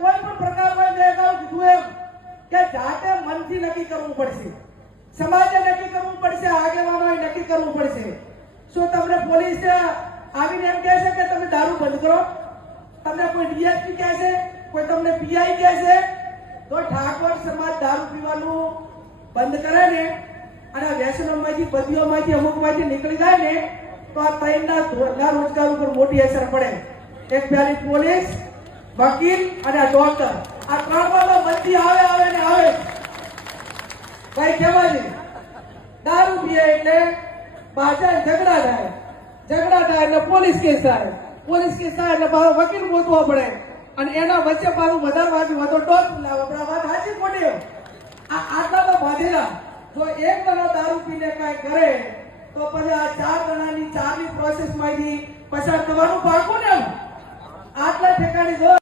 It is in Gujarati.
કોઈ પણ પ્રકારમાં મેં અગાઉ કીધું એમ કે જાતે મનથી નક્કી કરવું પડશે, સમાજે નક્કી કરવું પડશે, આગેવાનોએ નક્કી કરવું પડશે. શું તમને પોલીસ આવીને એમ કહે છે કે તમે દારૂ બંધ કરો? તમને કોઈ ડીએસપી કહે છે, કોઈ તમને પીઆઈ કહે છે? તો ઠાકોર સમાજ દારૂ પીવાનું બંધ કરે ને અને વ્યસનોમાંથી, બદીઓમાંથી, અમુકમાંથી નીકળી જાય ને તો આ ત્રણના ધોરણના રોજગાર ઉપર મોટી અસર પડે. એક પહેલી પોલીસ, વકીલ અને ડોક્ટર, આ ત્રણમાં બંધી આવે ને આવે. ભાઈ કેવા છે? દારૂ પીએ એટલે પાછળ ઝઘડા થાય, ઝઘડા થાય એટલે પોલીસ કેસ થાય, પોલીસ કેસ થાય એટલે પાછો વકીલ ગોતવો પડે અને એના વચ્ચે પાછું વધારવાથી વધુ ટોચ લાવો. આપણે વાત સાચી ખોટી? આટલા તો બાંધેલા. જો એક જણો દારૂ પીને કઈ કરે તો પછી આ ચાર જણાની ચારની પ્રોસેસમાંથી પસાર થવાનું પાકું ને. આટલા ઠેકાણી જો